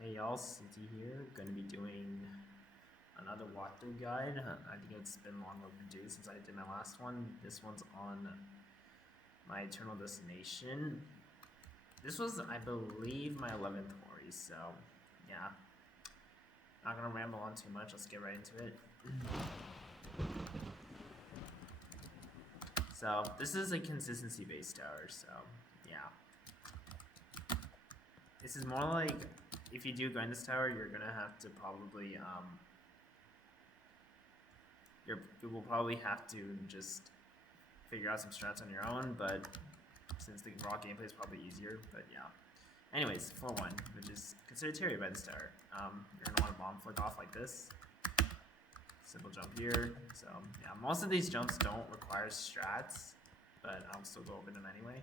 Hey y'all, CT here. Gonna be doing another walkthrough guide. I think it's been long overdue since I did my last one. This one's on my Eternal Destination. This was, I believe, my 11th Hori, so yeah. Not gonna ramble on too much, let's get right into it. So, this is a consistency based tower, so yeah. This is more like, if you do grind this tower, you're gonna have to probably, you will probably have to just figure out some strats on your own, but since the raw gameplay is probably easier, but yeah. Anyways, 4-1, which is considered Terry by this tower. You're gonna want to bomb flick off like this. Simple jump here. So yeah, most of these jumps don't require strats, but I'll still go over them anyway.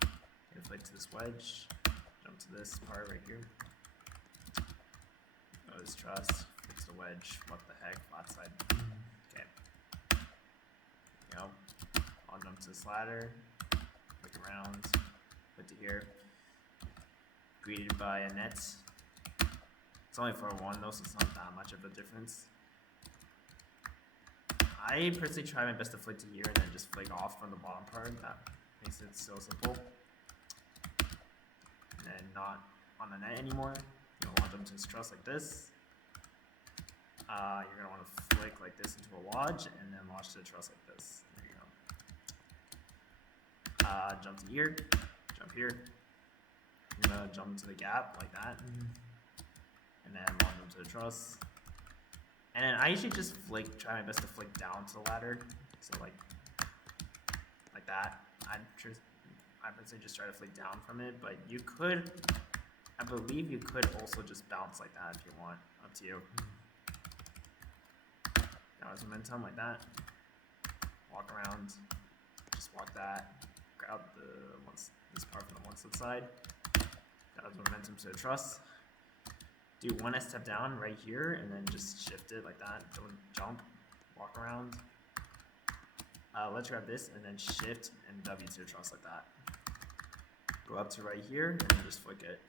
Get a flick to this wedge. Jump to this part right here. Go to this truss. Fix the wedge. What the heck? Flat side. Okay. There you go. I'll jump to this ladder. Flick around. Put to here. Greeted by a net. It's only for one though, so it's not that much of a difference. I personally try my best to flick to here and then just flick off from the bottom part. That makes it so simple. And then not on the net anymore. You'll want them to truss like this. You're gonna want to flick like this into a lodge and then launch to the truss like this. There you go. Jump to here. Jump here. You're gonna jump into the gap like that. And then launch them to the truss. And then I usually just try my best to flick down to the ladder. So like that. I would say just try to flick down from it, but you could, I believe you could also just bounce like that if you want. Up to you. That was momentum like that. Walk around. Just walk that. Grab this part from the one side. That was momentum to the truss. Do one step down right here and then just shift it like that. Don't jump. Walk around. Let's grab this and then shift and W to the truss like that. Go up to right here and then just flick it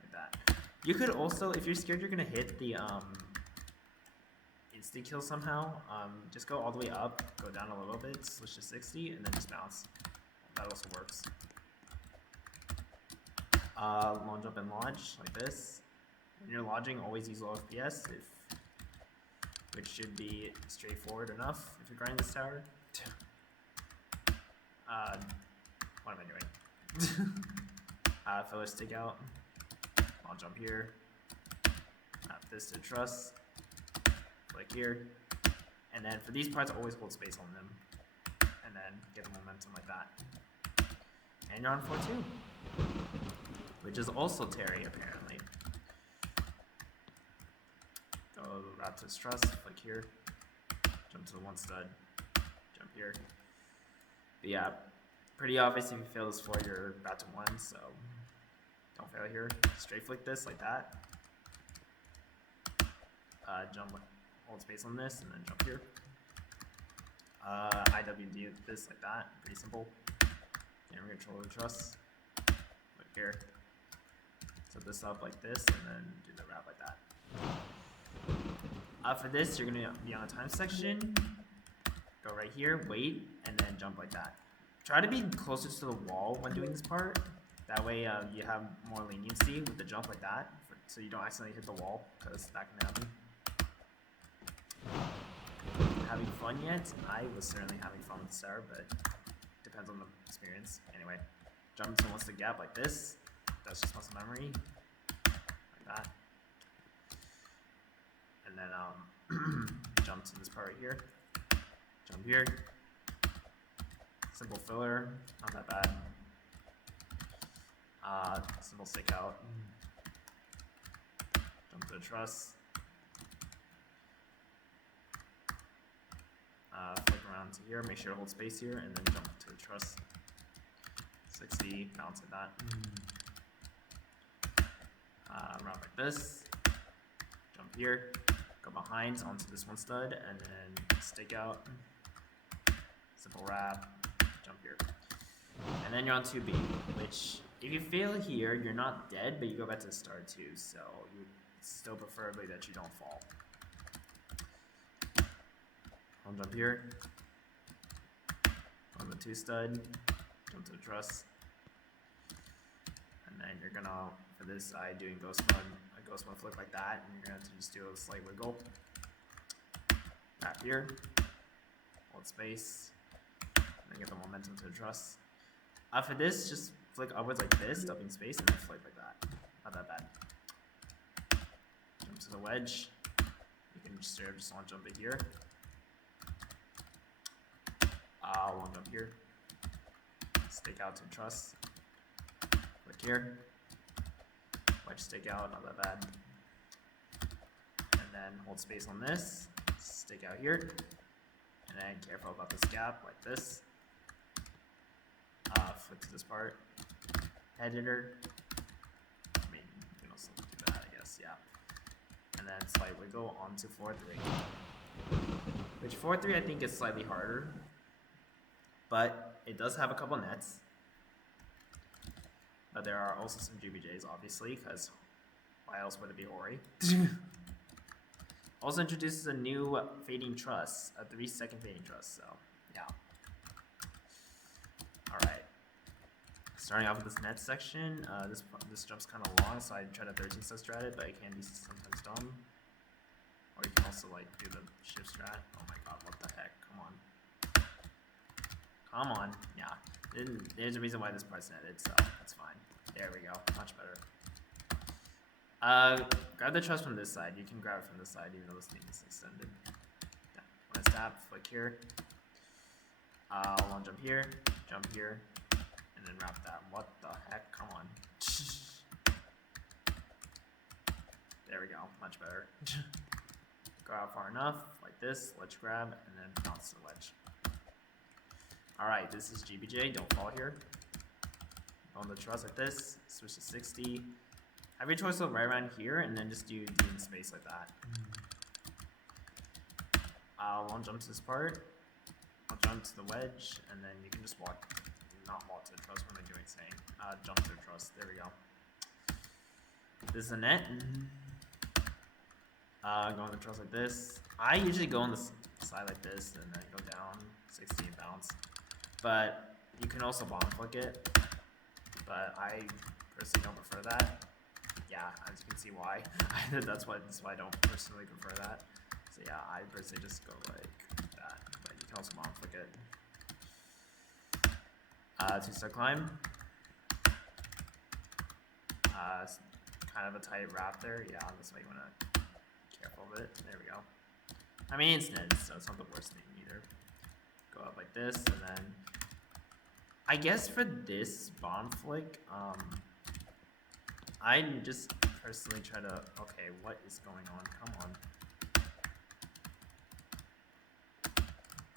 like that. You could also, if you're scared you're gonna hit the instant kill somehow, just go all the way up, go down a little bit, switch to 60, and then just bounce. That also works. Long jump and launch like this. When you're lodging, always use low FPS, which should be straightforward enough if you're grinding this tower. What am I doing? Filler stick out. I'll jump here. Map this to truss. Flick here. And then for these parts, always hold space on them. And then get the momentum like that. And you're on 4-2. Which is also Terry, apparently. Go wrap to this truss. Flick here. Jump to the one stud. Jump here. But yeah. Pretty obvious if you fail this floor, you're about to win, so don't fail here. Straight flick this like that. Jump, hold space on this, and then jump here. IWD this like that, pretty simple. And we're gonna control the truss. Flick here. Set this up like this, and then do the wrap like that. For this, you're gonna be on a time section. Go right here, wait, and then jump like that. Try to be closer to the wall when doing this part. That way you have more leniency with the jump like that, so you don't accidentally hit the wall, because that can happen. Having fun yet? I was certainly having fun with Star, but depends on the experience. Anyway, jump into once the gap like this. That's just muscle memory, like that. And then jump to this part right here. Jump here. Simple filler, not that bad. Simple stick out. Jump to the truss. Flick around to here, make sure to hold space here, and then jump to the truss. 60, bounce like that. Round like this. Jump here, go behind onto this one stud, and then stick out. Simple wrap. Jump here. And then you're on 2B, which if you fail here, you're not dead, but you go back to the start too, so you still preferably that you don't fall. I'll jump here. On the 2 stud, jump to the truss. And then you're gonna, for this side, doing a ghost mode flick like that, and you're gonna have to just do a slight wiggle. Wrap here, hold space, and then get the momentum to the truss. For this, just flick upwards like this, stuffing space, and then flick like that. Not that bad. Jump to the wedge. You can just straight up just want to jump it here. One jump here. Stick out to truss. Click here. Wedge stick out, not that bad. And then hold space on this. Stick out here. And then careful about this gap, like this. Flip to this part. Head hitter. I mean, you can also do that, I guess, yeah. And then slight wiggle onto 4-3. Which 4-3 I think is slightly harder. But it does have a couple nets. But there are also some GBJs, obviously, because why else would it be Ori? Also introduces a new fading truss, a 3-second fading truss, so yeah. Alright. Starting off with this net section, this jump's kind of long, so I try to 13 step strat it, but it can be sometimes dumb. Or you can also like do the shift strat. Oh my god, what the heck? Come on. Come on. Yeah. There's a reason why this part's netted, so that's fine. There we go. Much better. Grab the truss from this side. You can grab it from this side, even though this thing is extended. Yeah. When I tap, flick here. I'll jump here, and then wrap that. What the heck? Come on. There we go. Much better. Go out far enough, like this. Ledge grab, and then bounce the wedge. Alright, this is GBJ. Don't fall here. On the truss like this. Switch to 60. Have your torso right around here, and then just do D in space like that. I'll jump to this part. I'll jump to the wedge, and then you can just walk, not walk to the truss. What am I doing saying? Jump to the truss. There we go. This is a net. Go on the truss like this. I usually go on the side like this, and then go down 60 and bounce. But you can also bomb flick it. But I personally don't prefer that. Yeah, as you can see why. That's why I don't personally prefer that. So yeah, I personally just go like that. But you can also bomb flick it. 2-step climb. Kind of a tight wrap there. Yeah, that's why you want to be careful of it. There we go. I mean, it's net, so it's not the worst thing either. Go up like this, and then I guess for this bomb flick, I just personally try to. Okay, what is going on? Come on.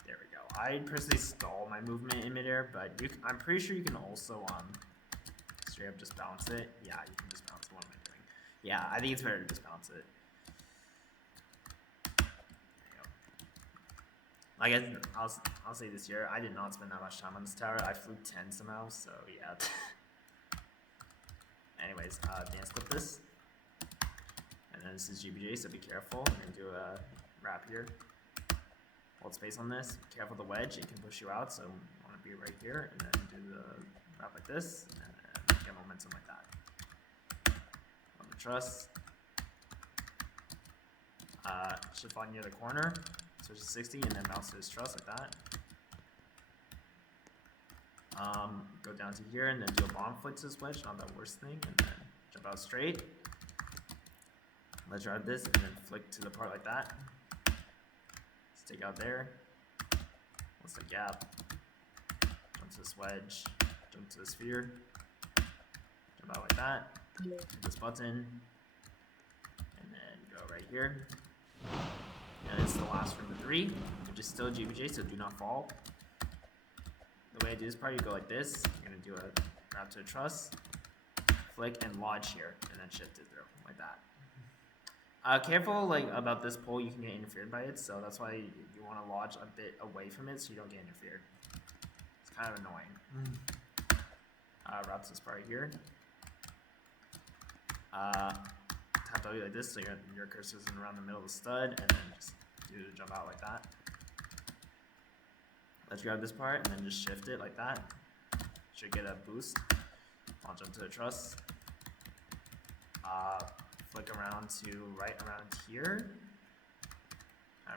There we go. I personally stall my movement in midair, but I'm pretty sure you can also straight up just bounce it. Yeah, you can just bounce it. What am I doing? Yeah, I think it's better to just bounce it. Like I'll say this year, I did not spend that much time on this tower. I flew 10 somehow, so yeah. Anyways, dance clip this. And then this is GBJ, so be careful. I'm gonna do a wrap here. Hold space on this. Be careful the wedge, it can push you out, so you wanna be right here, and then do the wrap like this, and then get momentum like that. On the truss. Shift on near the corner. Switch to 60 and then bounce to his truss like that. Go down to here and then do a bomb flick to this wedge, not the worst thing, and then jump out straight. Let's drive this and then flick to the part like that. Stick out there. What's the gap? Jump to this wedge, jump to the sphere, jump out like that. Hit this button, and then go right here. And it's the last from the 3, which is still GBJ, so do not fall. The way I do this part, you go like this. You're going to do a wrap to a truss, flick, and lodge here, and then shift it through, like that. Careful about this pole, you can get interfered by it, so that's why you want to lodge a bit away from it so you don't get interfered. It's kind of annoying. Route to this part here. Tap W like this, so your cursor is around the middle of the stud, and then just do the jump out like that. Let's grab this part and then just shift it like that. Should get a boost. I'll jump to the truss. Flick around to right around here.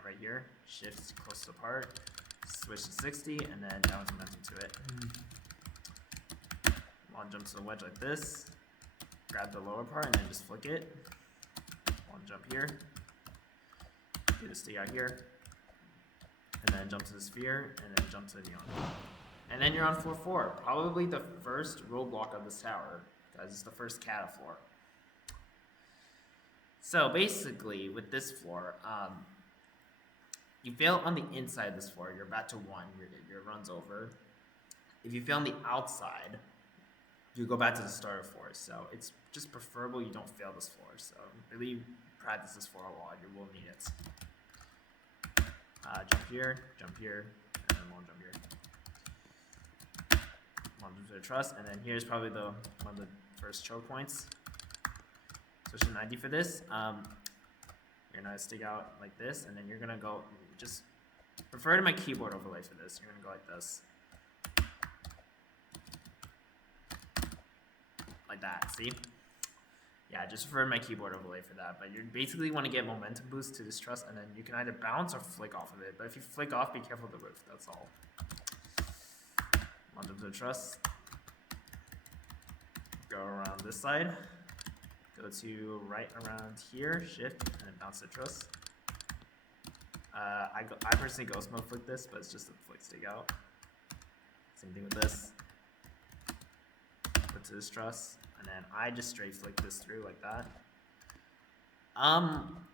Right here. Shift close to the part. Switch to 60 and then downward momentum to it. One jump to the wedge like this. Grab the lower part and then just flick it. One jump here. Do the stick out here. And then jump to the sphere and then jump to the neon. And then you're on floor 4. Probably the first roadblock of this tower, because it's the first kata floor. So basically, with this floor, you fail on the inside of this floor, you're back to 1, your run's over. If you fail on the outside, you go back to the start of floor. So it's just preferable you don't fail this floor. So really practice this floor a lot, you will need it. Jump here, and then one jump here. One jump to the truss, and then here's probably one of the first choke points. Switch to 90 for this. You're gonna stick out like this, and then you're gonna go, just refer to my keyboard overlay for this. You're gonna go like this. Like that, see? Yeah, just refer to my keyboard overlay for that. But you basically want to get momentum boost to this truss, and then you can either bounce or flick off of it. But if you flick off, be careful of the roof, that's all. One jump to the truss. Go around this side. Go to right around here, shift, and then bounce the truss. I personally ghost mode flick this, but it's just a flick stick out. Same thing with this. Put to this truss, and then I just straight flick this through like that.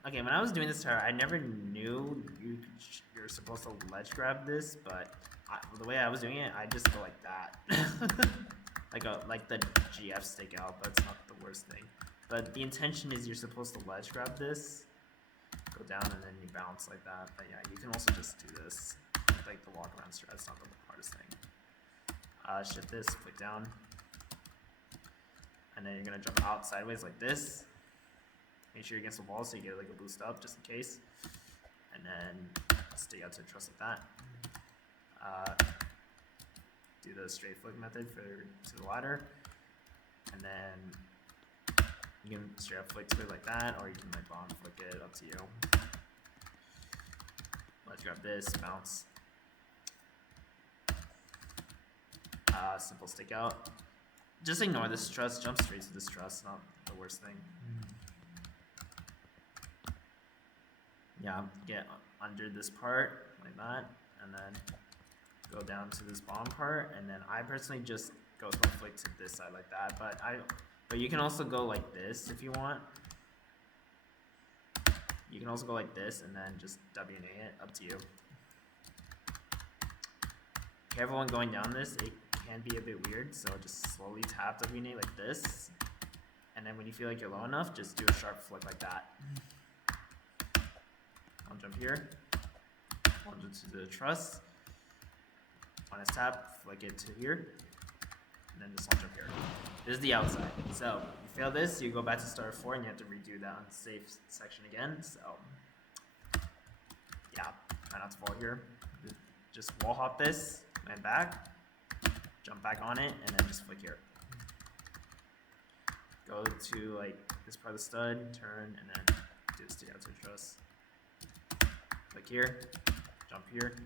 Okay, when I was doing this tower, I never knew you're supposed to ledge grab this, but the way I was doing it, I just go like that. like the GF stick out, but it's not the worst thing. But the intention is you're supposed to ledge grab this, go down, and then you bounce like that. But yeah, you can also just do this, like the walk around strat. It's not the hardest thing. Shift this, click down, and then you're gonna jump out sideways like this. Make sure you're against the wall so you get like a boost up just in case, and then stick out to the truss like that. Do the straight flick method to the ladder, and then you can straight up flick to it like that, or you can like bomb flick it, up to you. Let's grab this, bounce. Simple stick out. Just ignore this truss, jump straight to this truss, not the worst thing. Yeah, get under this part like that, and then go down to this bottom part, and then I personally just go one flick to this side like that, but you can also go like this if you want. You can also go like this and then just WNA it, up to you. Careful when going down this, it can be a bit weird, so just slowly tap WNA like this, and then when you feel like you're low enough, just do a sharp flick like that. One jump here, one jump to the truss, one is tap, flick it to here, and then just one jump here. This is the outside. So you fail this, you go back to start 4, and you have to redo that unsafe section again. So yeah, try not to fall here. Just wall hop this, and back, jump back on it, and then just flick here. Go to like this part of the stud, turn, and then do the stick out to the truss. Flick here, jump here.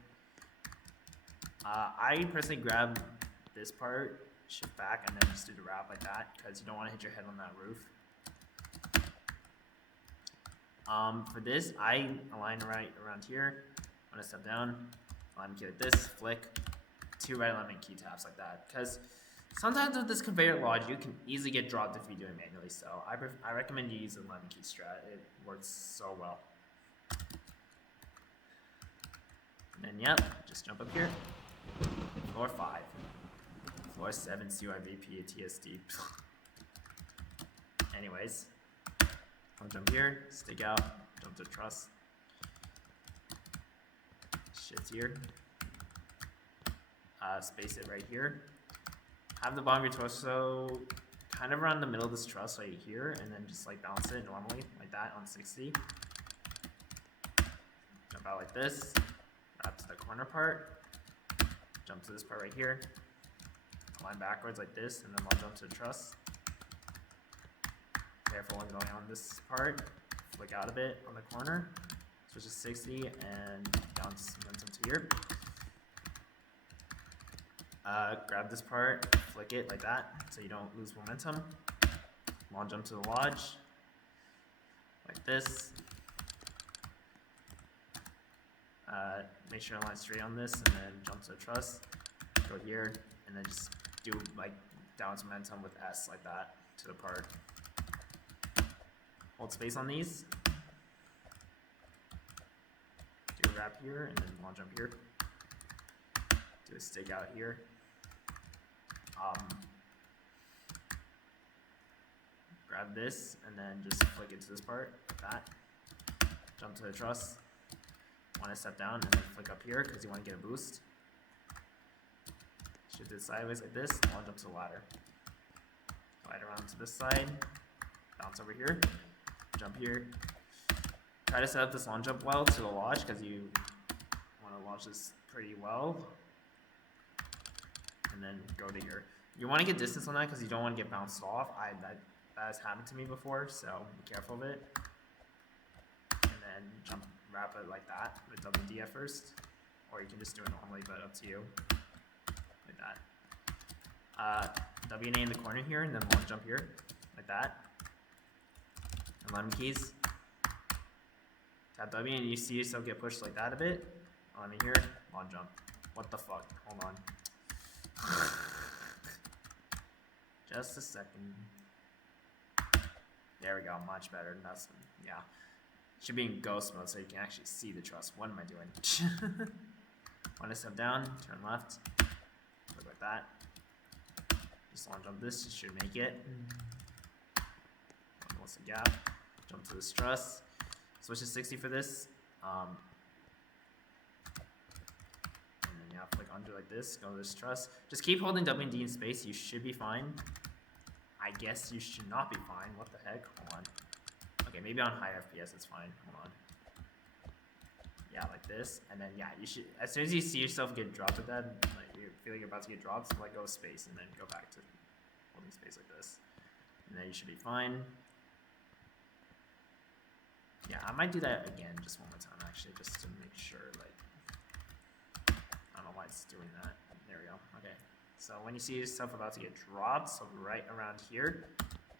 I personally grab this part, shift back, and then just do the wrap like that, because you don't want to hit your head on that roof. For this, I align right around here. I'm gonna step down, alignment key like this, flick, 2 right alignment key taps like that. Because sometimes with this conveyor lodge, you can easily get dropped if you do it manually. So I recommend you use the alignment key strat. It works so well. And then yep, just jump up here. Floor 5. Floor 7, CYVP, TSD. Anyways, I'll jump here, stick out, jump to truss. Shift here. Space it right here. have the bottom of your torso kind of around the middle of this truss right here, and then just like bounce it normally like that on 60. Jump out like this, wrap to the corner part, jump to this part right here, line backwards like this, and then I'll jump to the truss. Careful when going on this part, flick out a bit on the corner, switch to 60 and down momentum to here. Grab this part, flick it like that so you don't lose momentum. Long jump to the lodge, like this. Make sure to line straight on this and then jump to the truss. Go here and then just do like downwards momentum with S like that to the part. Hold space on these. Do a wrap here and then long jump here. Do a stake out here. Grab this and then just flick it to this part like that. Jump to the truss. Want to step down and then flick up here because you want to get a boost. Shift it sideways like this. Long jump to the ladder. Slide around to this side. Bounce over here. Jump here. Try to set up this long jump well to the launch because you want to launch this pretty well. And then go to here. You want to get distance on that because you don't want to get bounced off. That has happened to me before, so be careful of it. And then jump, wrap it like that with WD at first, or you can just do it normally, but up to you. Like that. WA in the corner here, and then long jump here, like that. And lemon keys. Tap W and you see yourself get pushed like that a bit. Lemon here, long jump. What the fuck? Hold on. Just a second. There we go, much better. That's, yeah. Should be in ghost mode so you can actually see the truss. What am I doing? Want to step down, turn left, look like that. Just long jump this, you should make it. What's the gap? Jump to this truss. Switch to 60 for this. And then yeah, flick under like this, go to this truss. Just keep holding W and D in space, you should be fine. I guess you should not be fine. What the heck? Hold on. Okay, maybe on high FPS it's fine. Hold on. Yeah, like this. And then yeah, you should, as soon as you see yourself get dropped at that, like you feel like you're about to get dropped, so let go of space and then go back to holding space like this. And then you should be fine. Yeah, I might do that again just one more time actually, just to make sure, like, I don't know why it's doing that. There we go, okay. So when you see yourself about to get dropped, so right around here,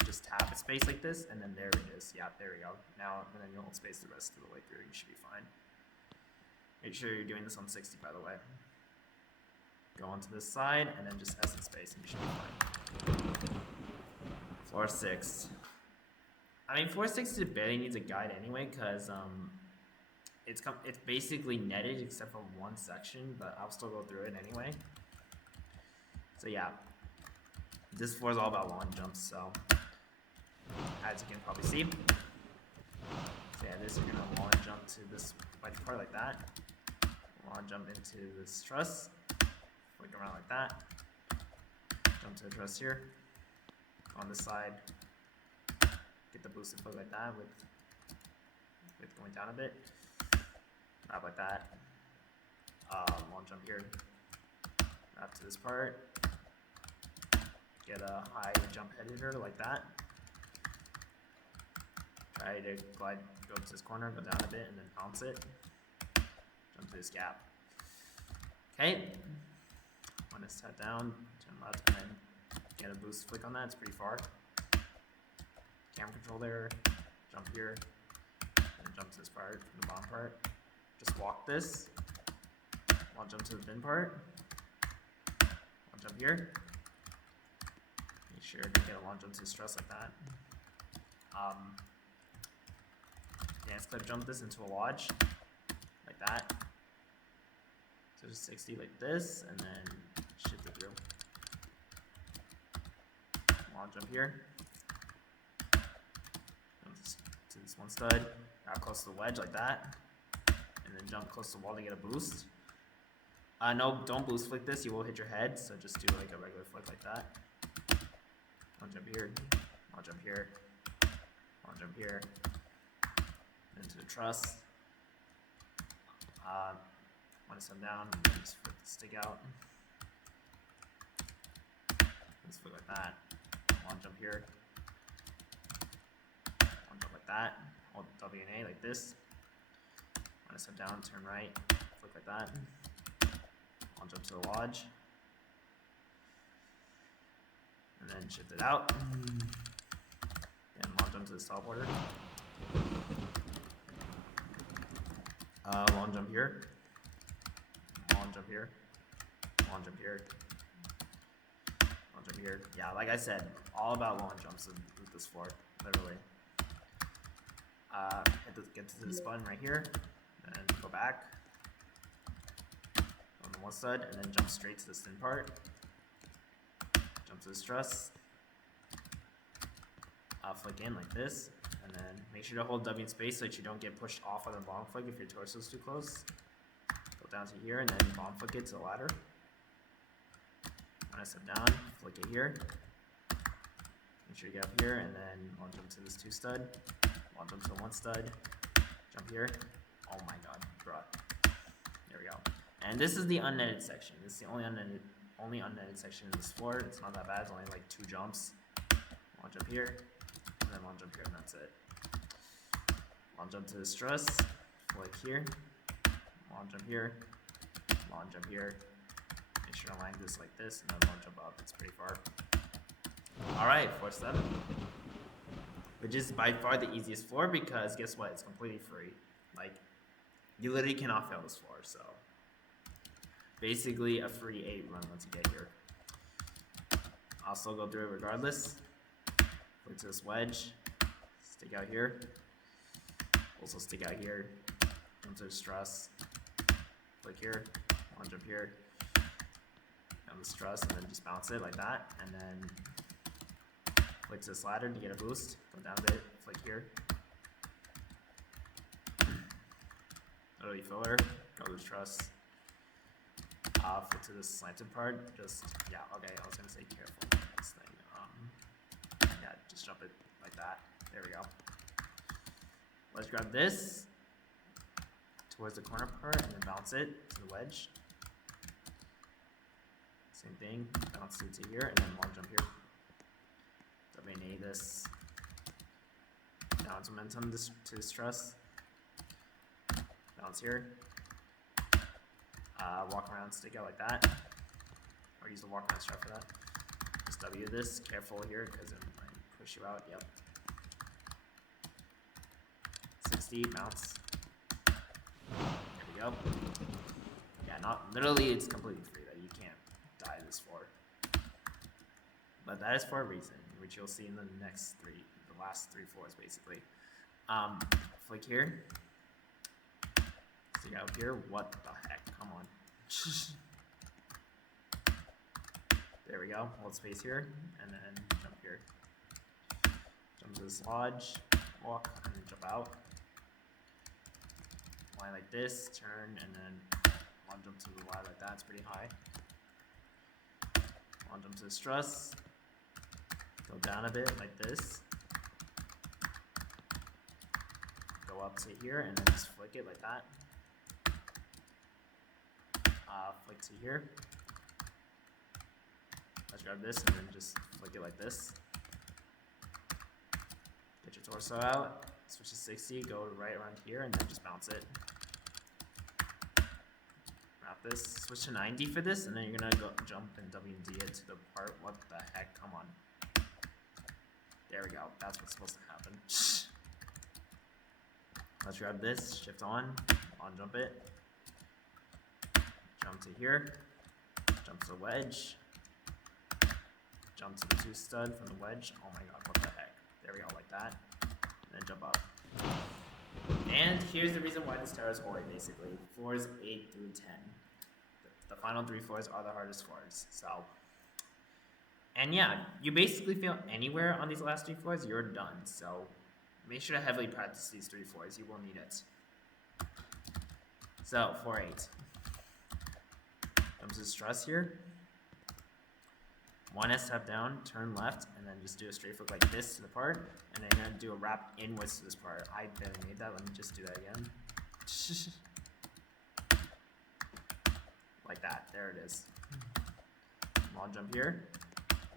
just tap a space like this, and then there it is. Yeah, there we go. Now, and then you hold space the rest of the way through, you should be fine. Make sure you're doing this on 60, by the way. Go onto this side, and then just S in space, and you should be fine. Floor 6. I mean, 4-6 barely needs a guide anyway, because it's basically netted except for one section, but I'll still go through it anyway. So yeah, this floor is all about long jumps, so as you can probably see. So yeah, this you're gonna long jump to this white part like that. Long jump into this truss, flick around like that. Jump to the truss here. On this side. Get the boosted foot like that with going down a bit. Wrap like that. Long jump here. Wrap to this part. Get a high jump head hitter like that. Try to glide, go to this corner, go down a bit, and then bounce it. Jump to this gap. Okay. Want to set down, turn left, and then get a boost flick on that. It's pretty far. Camera control there, jump here, and jump to this part, from the bottom part. Just walk this. Long jump to the thin part. Long jump here. Make sure to get a long jump to the stress like that. Dance clip jump this into a lodge, like that. So just 60 like this, and then shift it through. Long jump here. To this one stud, grab close to the wedge like that, and then jump close to the wall to get a boost. No, don't boost flick this. You will hit your head. So just do like a regular flick like that. I'll jump here. I'll jump here. I'll jump here. Into the truss. Want to send down and then just flick the stick out. Just flick like that. I'll jump here. I'll jump like that. Hold W and A like this. Want to send down, turn right, flick like that. I'll jump to the lodge. And then shift it out. And long jump to the stop order. Long jump here. Long jump here. Long jump here. Long jump here. Yeah, like I said, all about long jumps with this floor, literally. Get to this button right here, and go back on the one side, and then jump straight to the thin part. Jump to the truss. Flick in like this, and then make sure to hold W in space so that you don't get pushed off on the bomb flick if your torso is too close. Go down to here, and then bomb flick it to the ladder. When I step down, flick it here. Make sure you get up here, and then I'll jump to this 2 stud. I'll jump to the 1 stud. Jump here. Oh my god, bruh. There we go. And this is the unnetted section. This is the only unnetted section in this floor. It's not that bad. It's only like 2 jumps. I'll jump here, and then I'll jump here, and that's it. I'll jump to this truss. Flick here. I'll jump here. I'll jump here. Make sure to line this like this, and then I'll jump up. It's pretty far. Alright, 4-7. Which is by far the easiest floor because guess what? It's completely free. Like, you literally cannot fail this floor, so. Basically a free 8 run once you get here. I'll still go through it regardless. Flick to this wedge. Stick out here. Also stick out here. Jump to this truss. Flick here. One jump here. Down this truss and then just bounce it like that. And then flick to this ladder to get a boost. Go down a bit. Flick here. Literally filler. Go to this truss. Flick to this slanted part. Just, yeah, okay, I was gonna say careful with this thing. Yeah, just jump it like that. There we go. Let's grab this towards the corner part and then bounce it to the wedge. Same thing, bounce it to here and then long jump here. WNA this. Bounce momentum to this truss. Bounce here. Walk around, stick out like that. Or use the walk around strap for that. Just W this, careful here because it might push you out. Yep. 60, bounce. There we go. Yeah, not literally, it's completely free that you can't die this floor. But that is for a reason, which you'll see in the next the last 3 floors basically. Flick here. Stick out here. What the heck? Come on. There we go. Hold space here, and then jump here. Jump to this lodge, walk, and then jump out. Line like this, turn, and then one jump to the line like that. It's pretty high. One jump to this truss. Go down a bit like this. Go up to here, and then just flick it like that. Flick to here. Let's grab this and then just flick it like this. Get your torso out, switch to 60, go right around here, and then just bounce it. Wrap this, switch to 90 for this, and then you're gonna go jump and W and D it to the part. What the heck? Come on. There we go. That's what's supposed to happen. Let's grab this, shift on jump it. Jump to here, jump to the wedge, jump to the 2 stud from the wedge. Oh my god, what the heck? There we go, like that. And then jump up. And here's the reason why this tower is holy, basically. Floors 8 through 10. The final 3 floors are the hardest floors, so. And yeah, you basically fail anywhere on these last 3 floors, you're done. So make sure to heavily practice these 3 floors, you will need it. So, floor 8. Jumps his stress here. One step down, turn left, and then just do a straight flick like this to the part, and then you're gonna do a wrap inwards to this part. I barely made that. Let me just do that again. Like that. There it is. Long jump here.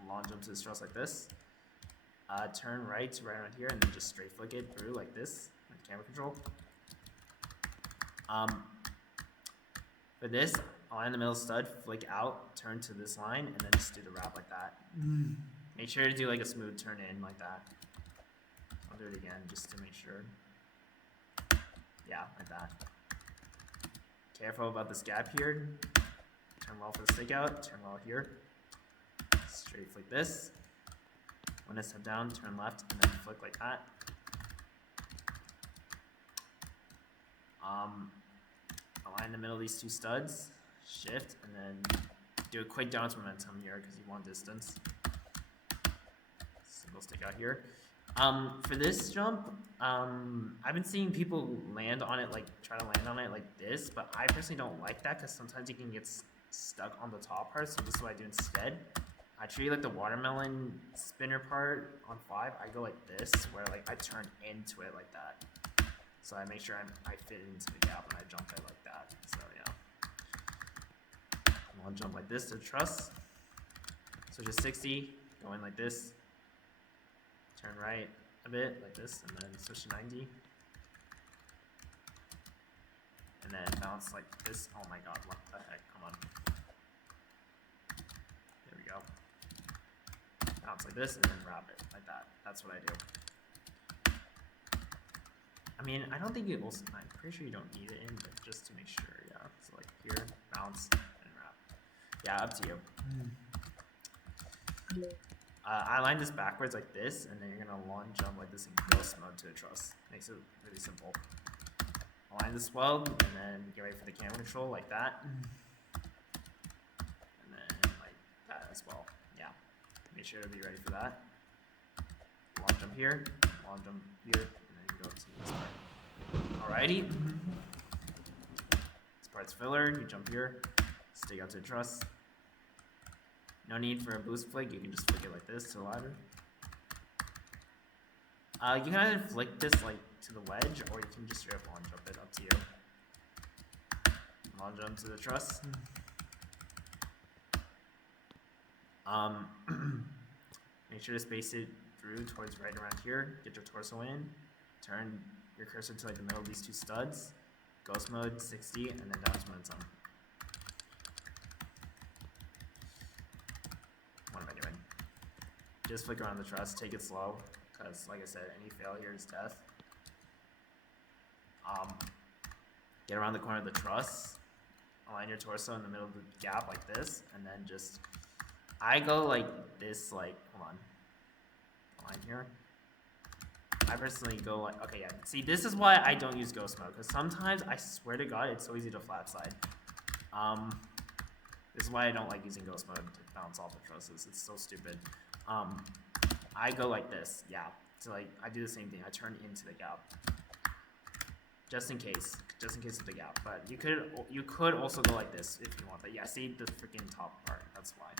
Long jump to the stress like this. Turn right to right around here, and then just straight flick it through like this with camera control. For this, line the middle stud, flick out, turn to this line, and then just do the wrap like that. Make sure to do like a smooth turn in like that. I'll do it again just to make sure. Yeah, like that. Careful about this gap here. Turn well for the stick out, turn well here. Straight flick this. One step down, turn left, and then flick like that. Align in the middle of these two studs, shift, and then do a quick downwards momentum here because you want distance. Single stick out here. For this jump, I've been seeing people land on it, like try to land on it like this, but I personally don't like that because sometimes you can get stuck on the top part, so this is what I do instead. I treat like the watermelon spinner part on 5, I go like this, where like I turn into it like that. So I make sure I fit into the gap and I jump it like that. So yeah. I'll jump like this to truss. Switch to 60, go in like this. Turn right a bit like this, and then switch to 90. And then bounce like this. Oh my god, what the heck? Come on. There we go. Bounce like this and then wrap it like that. That's what I do. I mean, I don't think it will, I'm pretty sure you don't need it in, but just to make sure, yeah. So like here, bounce, and wrap. Yeah, up to you. I line this backwards like this, and then you're gonna long jump like this in ghost mode to a truss. Makes it really simple. Align this well, and then get ready for the camera control like that. And then like that as well. Yeah. Make sure to be ready for that. Long jump here, long jump here, and then you go to this part. Alrighty. This part's filler, you jump here, stick out to the truss. No need for a boost flick, you can just flick it like this to the ladder. You can either flick this like to the wedge, or you can just straight up long jump it, up to you. Long jump to the truss. Make sure to space it through towards right around here. Get your torso in. Turn your cursor to like the middle of these two studs. Ghost mode, 60, and then downwards momentum. What am I doing? Just flick around the truss, take it slow, because like I said, any failure is death. Get around the corner of the truss, align your torso in the middle of the gap like this, and then just, I go like this, like, hold on, align here. I personally go like, okay, yeah, see, this is why I don't use ghost mode, because sometimes, I swear to God, it's so easy to flat side. This is why I don't like using ghost mode to bounce off the trusses. It's so stupid. I go like this, yeah. So like, I do the same thing. I turn into the gap, just in case of the gap. But you could also go like this if you want. But yeah, see the freaking top part. That's why.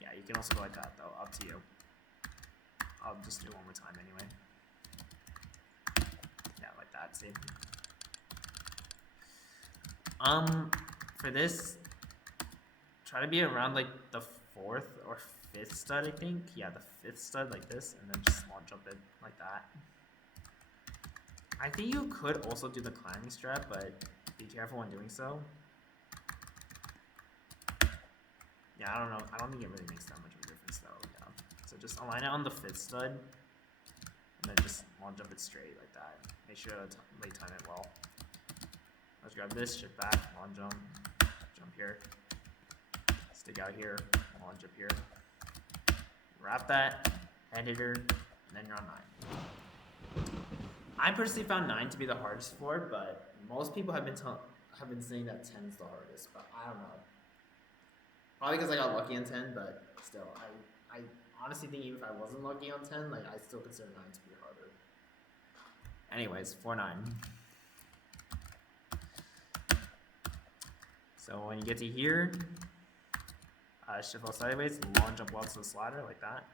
Yeah, you can also go like that though. Up to you. I'll just do it one more time anyway. Yeah, like that. See. For this, try to be around like the 4th or 5th stud, I think. Yeah, the 5th stud like this, and then just long jump it like that. I think you could also do the climbing strat, but be careful when doing so. Yeah, I don't know. I don't think it really makes that much of a difference though. Yeah. So just align it on the 5th stud, and then just long jump it straight like that. Make sure to time it well. Let's grab this, shift back, long jump here, stick out here, long jump here. Wrap that, head hitter, and then you're on 9. I personally found 9 to be the hardest floor, but most people have been saying that 10 is the hardest, but I don't know. Probably because I got lucky on 10, but still, I honestly think even if I wasn't lucky on 10, like I still consider 9 to be harder. Anyways, 4-9. So when you get to here, shift left sideways, long jump well to the slider like that.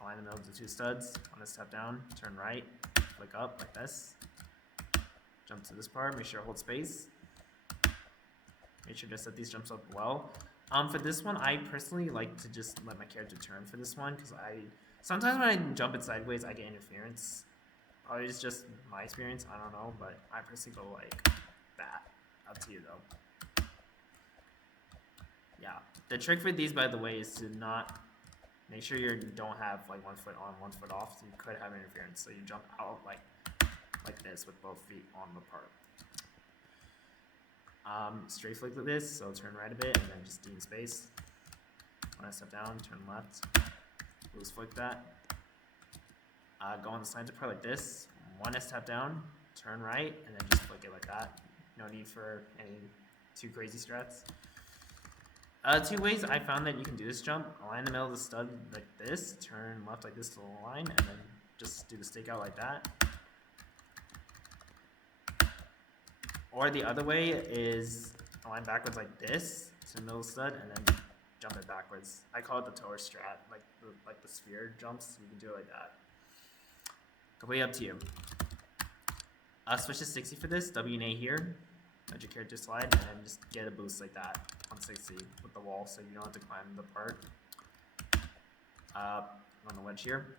Align the middle of the two studs. On this step down, turn right, flick up like this. Jump to this part, make sure to hold space. Make sure to set these jumps up well. For this one, I personally like to just let my character turn for this one because sometimes when I jump it sideways, I get interference. Probably it's just my experience, I don't know, but I personally go like that. Up to you though. Yeah, the trick for these, by the way, is to not make sure you don't have like 1 foot on, 1 foot off. So you could have interference, so you jump out like this with both feet on the part. Straight flick like this, so turn right a bit and then just D in space. When I step down, turn left, loose flick that. Go on the slanted part like this. When I step down, turn right, and then just flick it like that. No need for any too crazy strats. 2 ways I found that you can do this jump. Align the middle of the stud like this, turn left like this to the line, and then just do the stake out like that. Or the other way is align backwards like this to the middle stud and then jump it backwards. I call it the tower strat, like the sphere jumps. You can do it like that. Completely up to you. Switch to 60 for this. W and A here. Let your character slide and then just get a boost like that on 60 with the wall, so you don't have to climb the part. On the wedge here.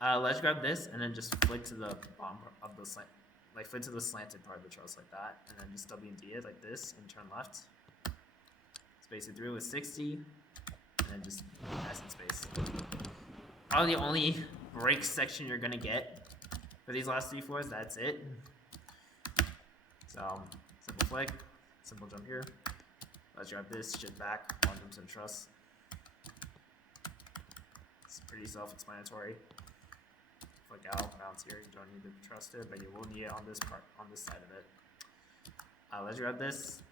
Let's grab this and then just flick to the bottom of the slant. Like flick to the slanted part of the truss like that, and then just W and D it like this and turn left. Space it through with 60, and then just S in space. Probably the only break section you're gonna get for these last 3 floors. That's it. So simple flick, simple jump here. Let's grab this, shift back, long jump to the truss. It's pretty self-explanatory. Flick out, bounce here. You don't need to trust it, but you will need it on this part, on this side of it. Let's grab this,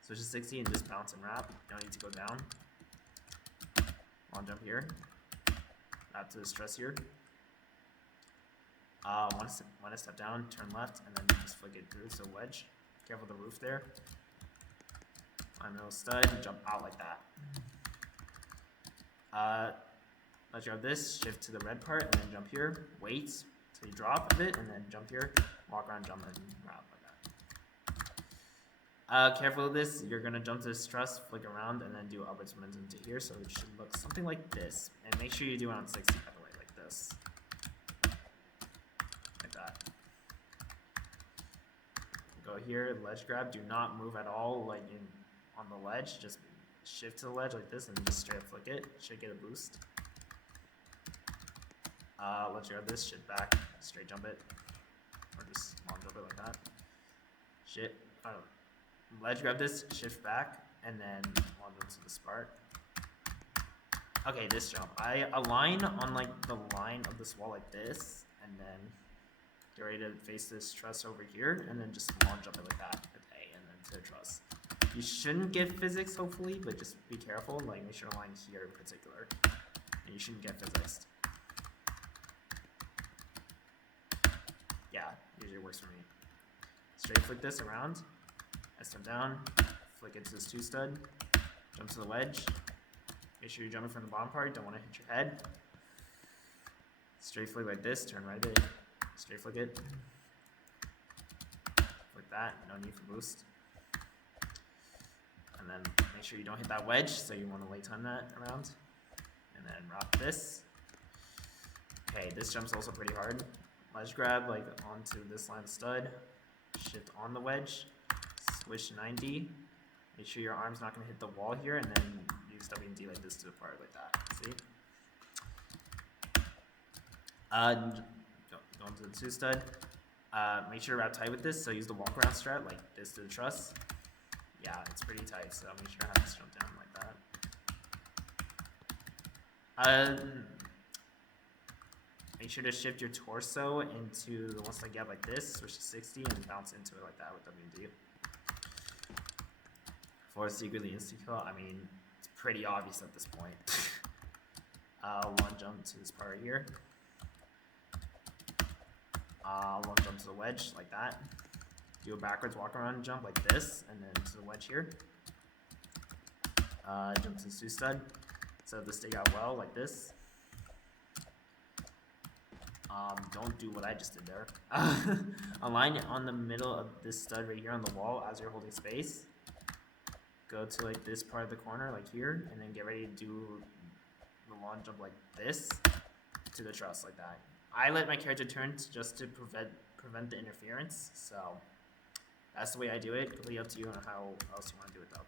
switch to 60 and just bounce and wrap. You don't need to go down. Long jump here. Wrap to the stress here. Want to step down, turn left, and then just flick it through. So wedge. Careful with the roof there. Line middle stud, jump out like that. Let's grab this, shift to the red part, and then jump here. Wait till you drop a bit, and then jump here. Walk around, jump, and wrap like that. Careful with this. You're gonna jump to this truss, flick around, and then do upwards momentum to here. So it should look something like this. And make sure you do it on 60, by the way, like this, like that. Go here, ledge grab. Do not move at all, like on the ledge. Just shift to the ledge like this, and just straight up flick it. Should get a boost. Let's grab this, shift back, straight jump it, or just long jump it like that. Ledge grab this, shift back, and then long jump to the spark. Okay, this jump. I align on like the line of this wall like this, and then get ready to face this truss over here, and then just long jump it like that with A, and then to the truss. You shouldn't get physics, hopefully, but just be careful. Like, make sure to align here in particular, and you shouldn't get physics. Yeah, usually works for me. Straight flick this around. I step down, flick it to this 2 stud, jump to the wedge. Make sure you're jumping from the bottom part, don't want to hit your head. Straight flick like this, turn right a bit, straight flick it. Like that, no need for boost. And then make sure you don't hit that wedge, so you want to late time that around. And then wrap this. Okay, this jump's also pretty hard. Ledge grab like onto this line stud, shift on the wedge, switch 90. Make sure your arm's not going to hit the wall here, and then use W and D like this to the part like that. See? Go into the 2 stud. Make sure to wrap tight with this, so use the walk around strat like this to the truss. Yeah, it's pretty tight, so make sure to have this jump down like that. Make sure to shift your torso into the one side gap like this, switch to 60, and bounce into it like that with W and D. For a secretly insta kill, I mean, it's pretty obvious at this point. One jump to this part right here. One jump to the wedge like that. do a backwards walk around jump like this, and then to the wedge here. Jump to the Sue stud. Set the stick out well like this. Don't do what I just did there. Align it on the middle of this stud right here on the wall as you're holding space. Go to like this part of the corner, like here, and then get ready to do the long jump like this to the truss like that. I let my character turn just to prevent the interference, so that's the way I do it. Completely up to you on how else you want to do it though.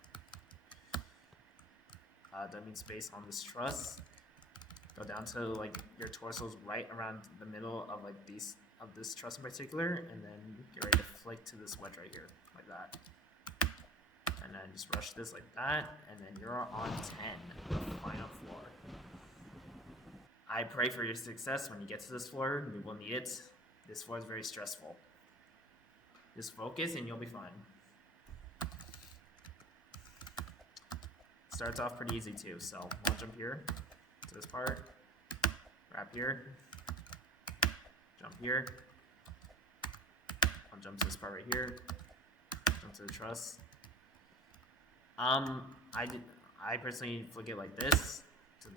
Dumping space on this truss. Go down to like your torso's right around the middle of like this truss in particular, and then get ready to flick to this wedge right here, like that. And then just rush this like that, and then you're on 10, the final floor. I pray for your success when you get to this floor. You will need it. This floor is very stressful. Just focus and you'll be fine. Starts off pretty easy too, so I'll jump here to this part, wrap here, jump here, I'll jump to this part right here, jump to the truss. I personally flick it like this to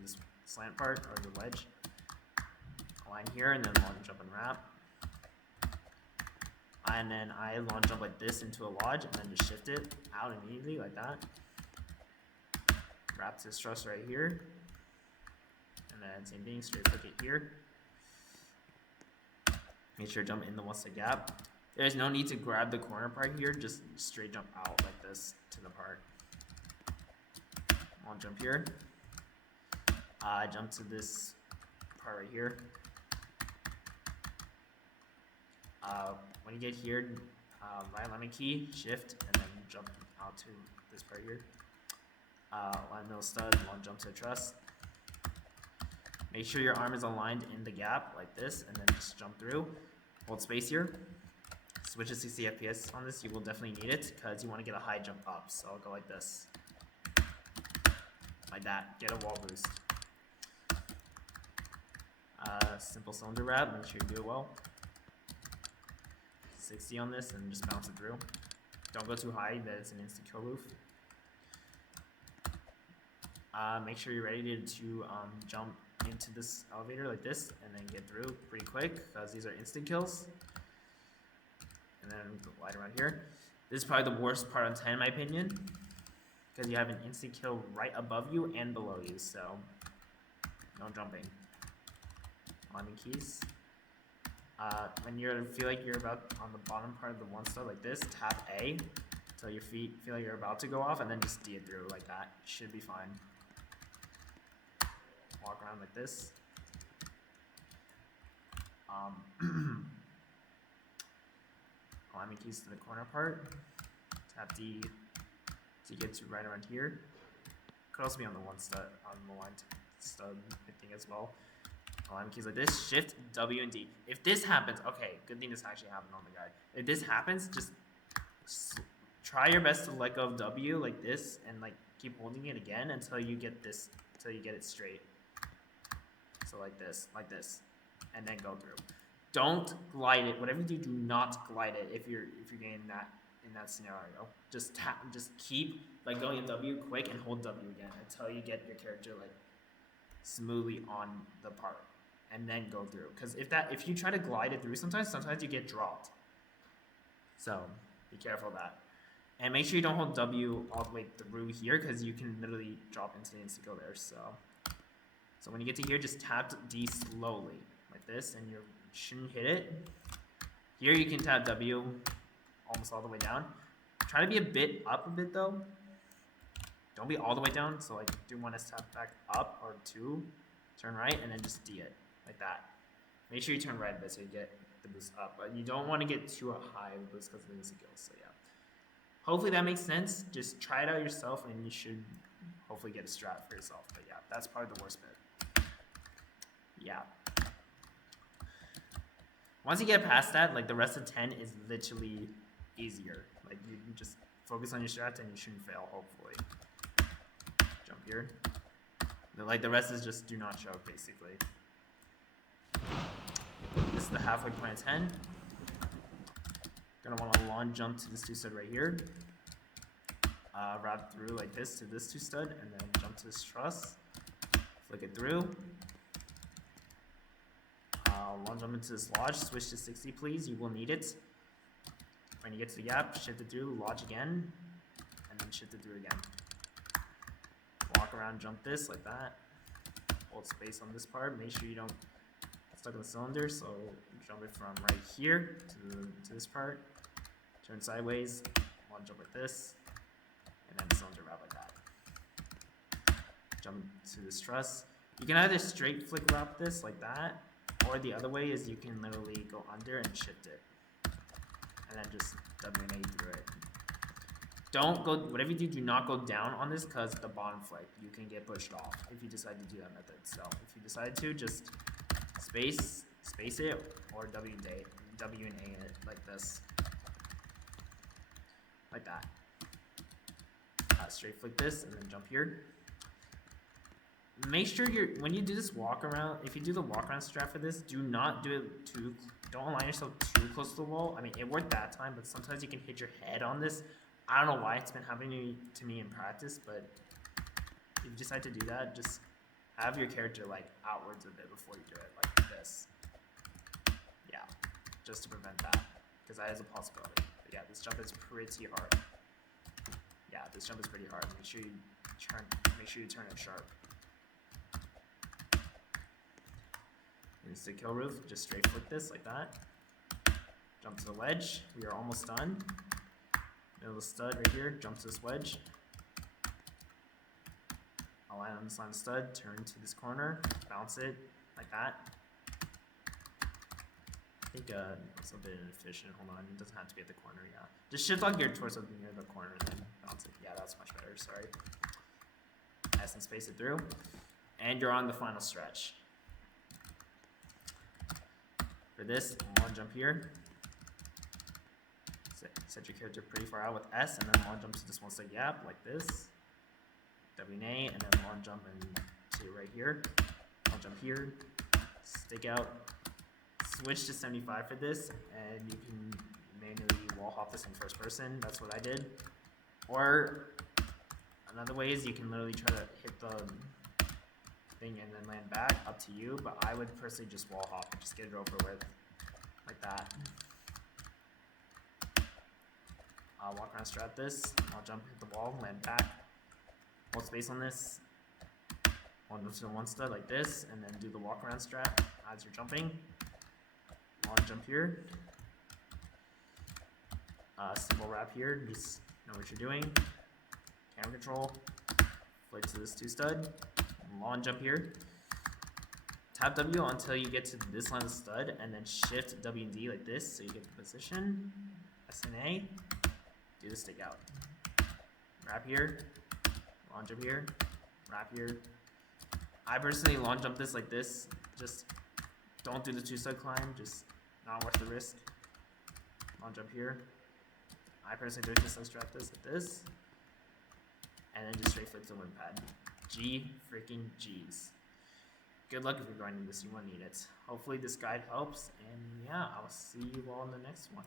this slant part or the wedge. Align here and then long jump and wrap. And then I long jump like this into a lodge and then just shift it out immediately like that. Wrap to this truss right here. And then same thing, straight flick it here. Make sure to jump in the one step gap. There's no need to grab the corner part here, just straight jump out like this to the part. Long jump here. Jump to this part right here. When you get here, right lemon key, shift, and then jump out to this part here. Line middle stud, long jump to the truss. Make sure your arm is aligned in the gap like this, and then just jump through. Hold space here. Switch to 60 FPS on this. You will definitely need it because you want to get a high jump up. So I'll go like this. Like that. Get a wall boost. Simple cylinder wrap. Make sure you do it well. 60 on this and just bounce it through. Don't go too high that it's an instant kill roof. Make sure you're ready to jump into this elevator like this and then get through pretty quick because these are instant kills. And then glide around here. This is probably the worst part on 10 in my opinion because you have an instant kill right above you and below you, so no jumping. Climbing keys. When you feel like you're about on the bottom part of the one star like this, tap A until your feet feel like you're about to go off, and then just D it through like that. Should be fine. Walk around like this. Climbing keys to the corner part. Tap D to get to right around here. Could also be on the one stud, on the line stud, I think as well. Climbing keys like this. Shift W and D. If this happens, okay, good thing this actually happened on the guide. If this happens, just try your best to let go of W like this and like keep holding it again until you get this, until you get it straight. So like this, and then go through. Don't glide it. Whatever you do, do not glide it if you're getting that in that scenario. Just keep like going at W quick and hold W again until you get your character like smoothly on the part, and then go through. Because if you try to glide it through, sometimes you get dropped. So be careful of that. And make sure you don't hold W all the way through here because you can literally drop into the instant kill there. So when you get to here, just tap D slowly like this, and you shouldn't hit it. Here you can tap W almost all the way down. Try to be a bit up a bit though. Don't be all the way down. So like do one tap back up or two, turn right, and then just D it like that. Make sure you turn right a bit so you get the boost up, but you don't want to get too high of a boost because of the instant kills. So yeah. Hopefully that makes sense. Just try it out yourself and you should hopefully get a strat for yourself. But yeah, that's probably the worst bit. Yeah. Once you get past that, like the rest of 10 is literally easier. Like you just focus on your strats and you shouldn't fail, hopefully. Jump here. Like the rest is just do not choke, basically. This is the halfway point of 10. Gonna want to long jump to this 2 stud right here. Wrap through like this to this 2 stud, and then jump to this truss. Flick it through. Long jump into this lodge. Switch to 60, please. You will need it. When you get to the gap, shift it through, lodge again, and then shift it through again. Walk around, jump this like that. Hold space on this part. Make sure you don't get stuck in the cylinder. So jump it from right here to this part. Turn sideways. Long jump like this, and then cylinder wrap like that. Jump to this truss. You can either straight flick wrap this like that, or the other way is you can literally go under and shift it, and then just WNA through it. Don't go, whatever you do not go down on this, because the bottom flick, you can get pushed off if you decide to do that method. So if you decide to, just space it, or WNA it like this. Like that. Straight flick this, and then jump here. Make sure when you do this walk around, if you do the walk around strat for this, do not do it don't align yourself too close to the wall. I mean, it worked that time, but sometimes you can hit your head on this. I don't know why it's been happening to me in practice, but if you decide to do that, just have your character like outwards a bit before you do it, like this. Yeah, just to prevent that, because that is a possibility. But yeah, this jump is pretty hard. Yeah, this jump is pretty hard. Make sure you turn it sharp. Instant kill roof, just straight flick this like that. Jump to the wedge. We are almost done. Middle of the stud right here. Jump to this wedge. Align on this line of stud. Turn to this corner. Bounce it like that. I think it's a bit inefficient. Hold on, it doesn't have to be at the corner. Yeah, just shift on your torso near the corner and then bounce it. Yeah, that's much better. Sorry. Nice and space it through, and you're on the final stretch. For this, long jump here. Set your character pretty far out with S, and then long jump to this one side gap like this. WNA, and then long jump into right here. Long jump here. Stick out. Switch to 75 for this, and you can manually wall hop this in first person. That's what I did. Or another way is you can literally try to hit the thing and then land back, up to you, but I would personally just wall hop and just get it over with like that. I'll walk around, strat this, I'll jump, hit the wall, land back, hold space on this, one to one stud like this, and then do the walk around strat as you're jumping. Long jump here, simple wrap here, just know what you're doing, camera control, flick to this 2 stud, long jump here, tap W until you get to this line of stud, and then shift W and D like this so you get the position, S and A, do the stick out, wrap here, long jump here, wrap here. I personally long jump this like this, just don't do the 2 stud climb, just not worth the risk. Long jump here. I personally do 2 stud strap this like this, and then just straight flip the wind pad. G freaking G's. Good luck if you're grinding this, you won't need it. Hopefully this guide helps, and yeah, I'll see you all in the next one.